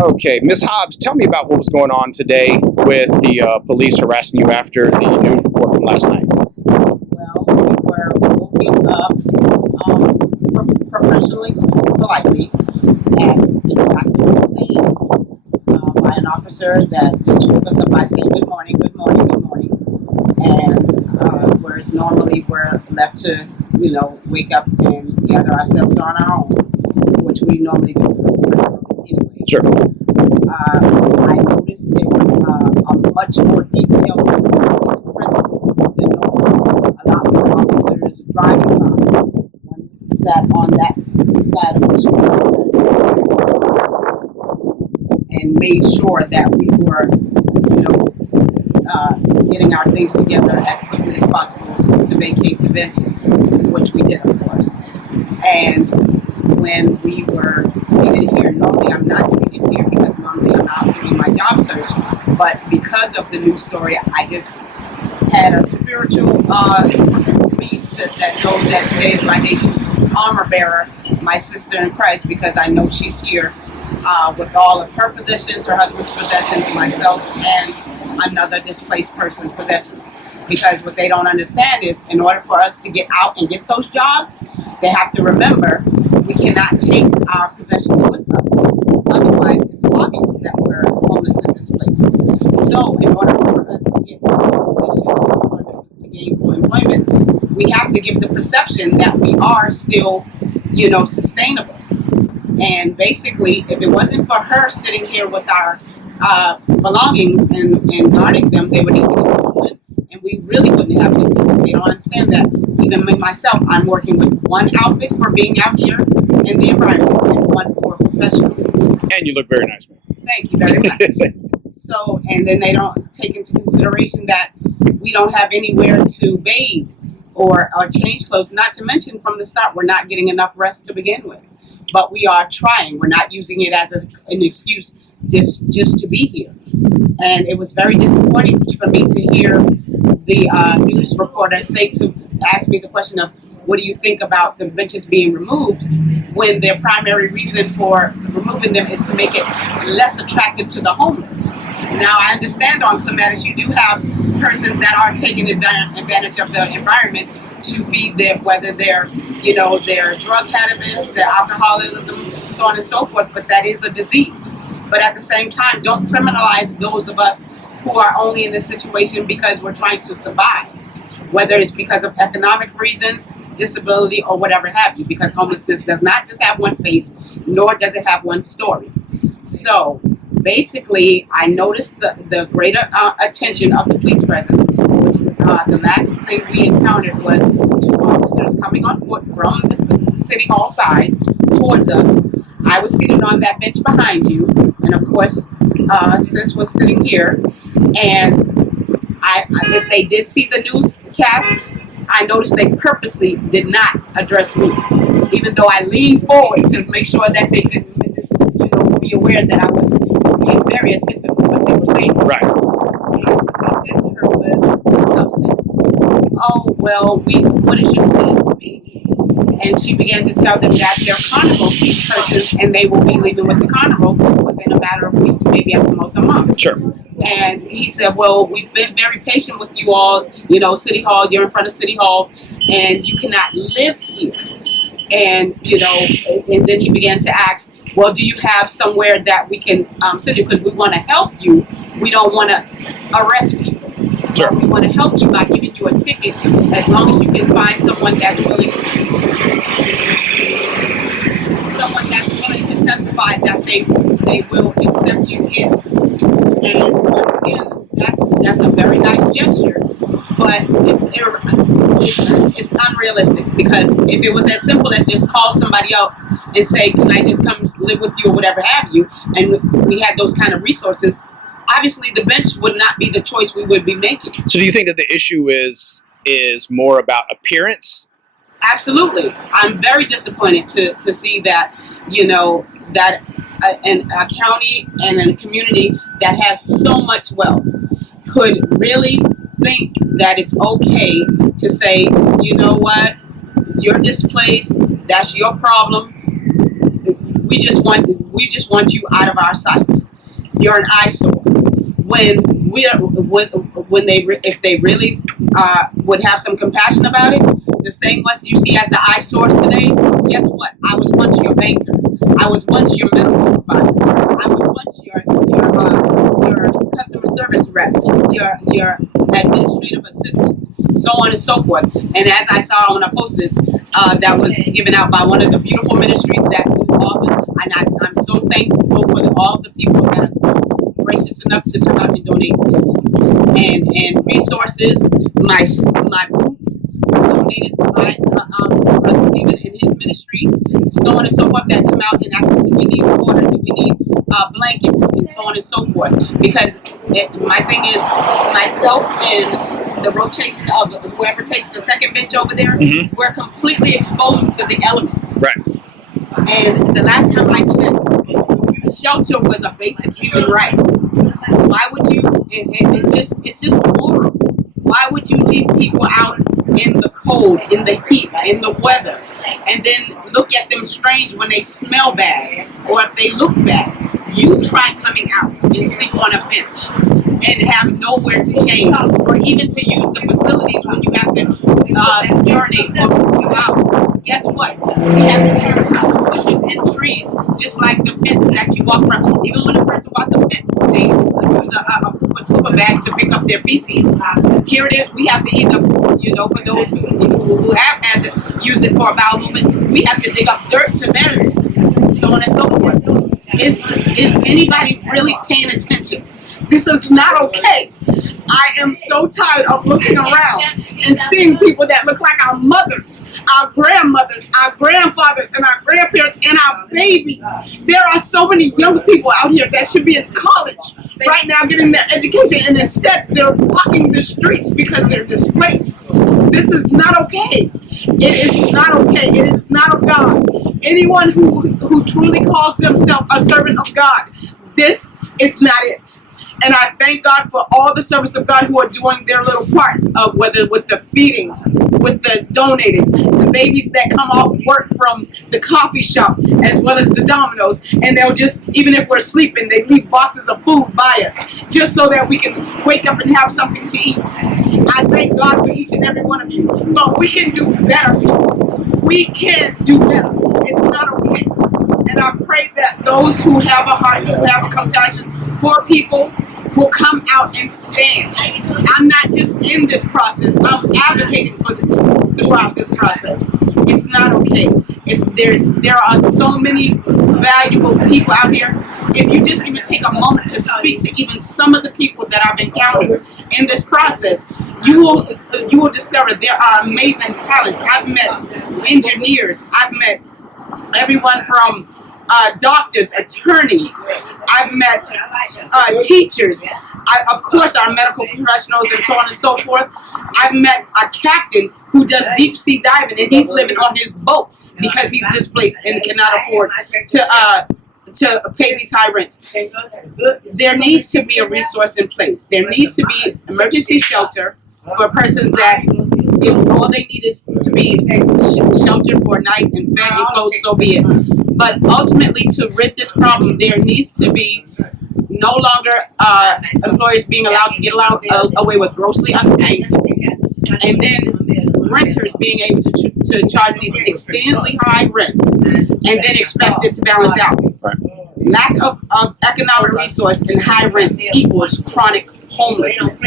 Okay, Ms. Hobbs, tell me about what was going on today with the police harassing you after the news report from last night. Well, we were woken up professionally, politely, at exactly 6 a.m. By an officer that just woke us up by saying, good morning, good morning, good morning. And whereas normally we're left to, wake up and gather ourselves on our own, which we normally do pretty early anyway. Sure. I noticed there was a much more detailed police presence than normal. A lot more officers driving by. One sat on that side of the street and made sure that we were, getting our things together as quickly as possible to vacate the benches, which we did, of course. And when we were seated here, normally I'm not seated here because normally I'm out doing my job search, but because of the news story, I just had a spiritual means that knows that today is my day to armor bearer, my sister in Christ, because I know she's here with all of her possessions, her husband's possessions, myself, and another displaced person's possessions. Because what they don't understand is, in order for us to get out and get those jobs, they have to remember we cannot take our possessions with us. Otherwise, it's obvious that we're homeless and displaced. So, in order for us to get a position of employment, gainful employment, we have to give the perception that we are still, sustainable. And basically, if it wasn't for her sitting here with our belongings and guarding them, they would even get stolen, and we really wouldn't have anything. They don't understand that. Even me, myself, I'm working with one outfit for being out here in the environment and one for professional use. And you look very nice, man. Thank you very much. So, and then they don't take into consideration that we don't have anywhere to bathe or change clothes, not to mention from the start, we're not getting enough rest to begin with. But we are trying. We're not using it as an excuse just to be here. And it was very disappointing for me to hear the news reporter ask me the question of, what do you think about the benches being removed, when their primary reason for removing them is to make it less attractive to the homeless. Now, I understand on Clematis you do have persons that are taking advantage of the environment to feed whether they're, their drug habits, their alcoholism, so on and so forth, but that is a disease. But at the same time, don't criminalize those of us who are only in this situation because we're trying to survive, whether it's because of economic reasons, disability, or whatever have you, because homelessness does not just have one face, nor does it have one story. So basically, I noticed the greater attention of the police presence, which the last thing we encountered was 2 officers coming on foot from the city hall side towards us. I was seated on that bench behind you, and of course, Sis was sitting here, and if they did see the newscast, I noticed they purposely did not address me, even though I leaned forward to make sure that they could, be aware that I was being very attentive to what they were saying. Right. And what I said to her was, in substance, oh, well, what is your plan for me? And she began to tell them that they're carnival persons and they will be leaving with the carnival within a matter of weeks, maybe at the most a month. Sure. And he said, well, we've been very patient with you all, City Hall, you're in front of City Hall, and you cannot live here. And, and then he began to ask, well, do you have somewhere that we can sit here? Because we want to help you. We don't want to arrest people. Sure. We want to help you by giving you a ticket as long as you can find someone that's willing to testify that they will accept you in. And once again, that's a very nice gesture, but it's unrealistic, because if it was as simple as just call somebody out and say, can I just come live with you or whatever have you, and we had those kind of resources, obviously the bench would not be the choice we would be making. So do you think that the issue is more about appearance? Absolutely. I'm very disappointed to see that, that a county and a community that has so much wealth could really think that it's okay to say, you know what, you're displaced, that's your problem. we just want you out of our sight. You're an eyesore. If they really would have some compassion about it, the same ones you see as the eyesores today, guess what? I was once your banker. I was once your medical provider. I was once your customer service rep, your administrative assistant, so on and so forth. And as I saw when I posted, that was given out by one of the beautiful ministries that do I'm so thankful for all the people that are so gracious enough to come out and donate food and resources. My boots were donated by Brother Stephen and his ministry, so on and so forth, that come out and ask, do we need water? Do we need blankets? And so on and so forth. Because my thing is, myself and the rotation of whoever takes the second bench over there, we're completely exposed to the elements. Right. And the last time I checked, shelter was a basic human right. Why would you? It's just moral. Why would you leave people out in the cold, in the heat, in the weather, and then look at them strange when they smell bad or if they look bad? You try coming out and sleep on a bench and have nowhere to change, or even to use the facilities when you have to urinate or go out. Guess what? We have to turn bushes and trees, just like the pits that you walk around. Even when a person walks a pit, they use a scuba bag to pick up their feces. Here it is. We have to either, for those who have had to use it for a bowel movement, we have to dig up dirt to bury it, so on and so forth. Is anybody really paying attention? This is not okay. I am so tired of looking around and seeing people that look like our mothers, our grandmothers, our grandfathers, and our grandparents, and our babies. There are so many young people out here that should be in college right now getting their education, and instead they're walking the streets because they're displaced. This is not okay. It is not okay. It is not of God. Anyone who truly calls themselves a servant of God, this is not it. And I thank God for all the servants of God who are doing their little part, of whether with the feedings, with the donating, the babies that come off work from the coffee shop, as well as the Domino's, and they'll just, even if we're sleeping, they leave boxes of food by us, just so that we can wake up and have something to eat. I thank God for each and every one of you. But we can do better, people. We can do better. It's not okay. And I pray that those who have a heart, who have a compassion for people, will come out and stand. I'm not just in this process, I'm advocating for throughout this process. It's not okay. There are so many valuable people out here. If you just even take a moment to speak to even some of the people that I've encountered in this process, you will discover there are amazing talents. I've met engineers, I've met everyone from doctors, attorneys. I've met teachers. Of course, our medical professionals and so on and so forth. I've met a captain who does deep sea diving, and he's living on his boat because he's displaced and cannot afford to pay these high rents. There needs to be a resource in place. There needs to be emergency shelter for persons that, if all they need is to be sheltered for a night and fed and clothed, so be it. But ultimately, to rid this problem, there needs to be no longer employers being allowed to get away with grossly unpaid, and then renters being able to charge these extremely high rents, and then expect it to balance out. Lack of economic resource and high rents equals chronic homelessness.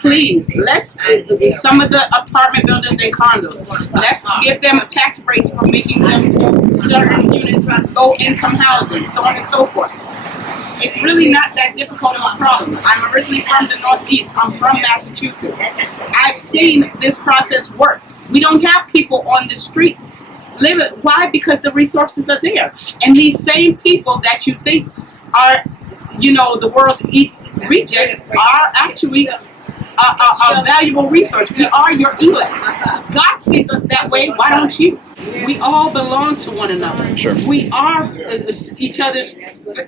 Please, let's, some of the apartment buildings and condos, let's give them tax breaks for making them certain units low income housing, so on and so forth. It's really not that difficult of a problem. I'm originally from the Northeast. I'm from Massachusetts. I've seen this process work. We don't have people on the street living. Why? Because the resources are there. And these same people that you think are, the world's rejects are actually a valuable resource. We are your elects. God sees us that way. Why don't you? We all belong to one another. Sure. We are each other's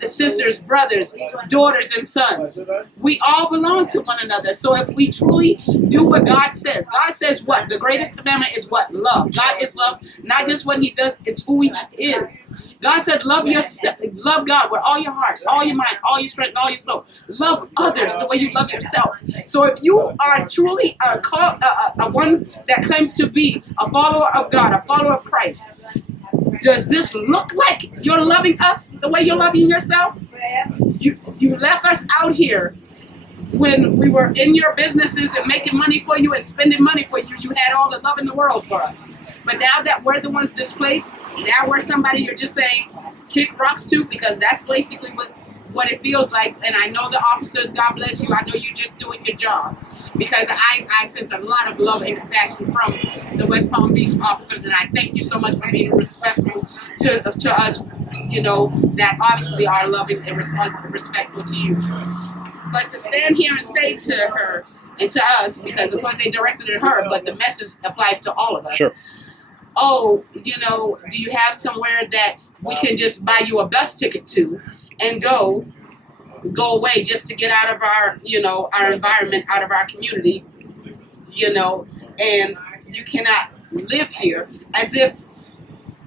sisters, brothers, daughters, and sons. We all belong to one another. So if we truly do what God says what? The greatest commandment is what? Love. God is love. Not just what he does, it's who he is. God said, love yourself, love God with all your heart, all your mind, all your strength, and all your soul. Love others the way you love yourself. So if you are truly a one that claims to be a follower of God, a follower of Christ, does this look like you're loving us the way you're loving yourself? You left us out here when we were in your businesses and making money for you and spending money for you. You had all the love in the world for us. But now that we're the ones displaced, now we're somebody you're just saying kick rocks to, because that's basically what it feels like. And I know the officers, God bless you, I know you're just doing your job, because I sense a lot of love and compassion from the West Palm Beach officers, and I thank you so much for being respectful to us, you know, that obviously are loving and respectful to you. But to stand here and say to her and to us, because of course they directed it at her, but the message applies to all of us. Sure. Oh, you know, do you have somewhere that we can just buy you a bus ticket to and go away just to get out of our, you know, our environment, out of our community, you know, and you cannot live here as if,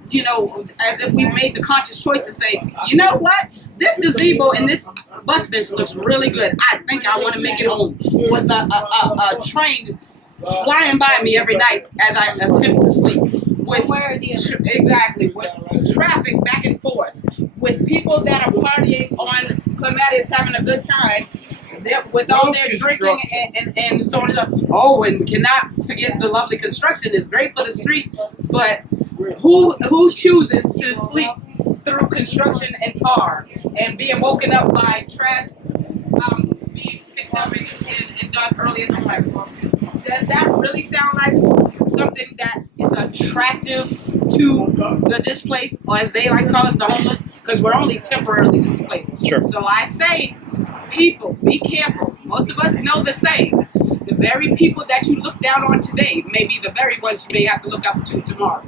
you know, as if we made the conscious choice to say, you know what, this gazebo and this bus bench looks really good. I think I want to make it home, with a train flying by me every night as I attempt to sleep. With exactly, with traffic back and forth, with people that are partying on Clematis, having a good time, with all their drinking and so on and so on. Oh, and we cannot forget the lovely construction. Is great for the street, but who chooses to sleep through construction and tar and being woken up by trash being picked up and done early in the morning? Does that really sound like something that is attractive to the displaced, or as they like to call us, the homeless? Because we're only temporarily displaced. Sure. So I say, people, be careful. Most of us know the saying. The very people that you look down on today may be the very ones you may have to look up to tomorrow.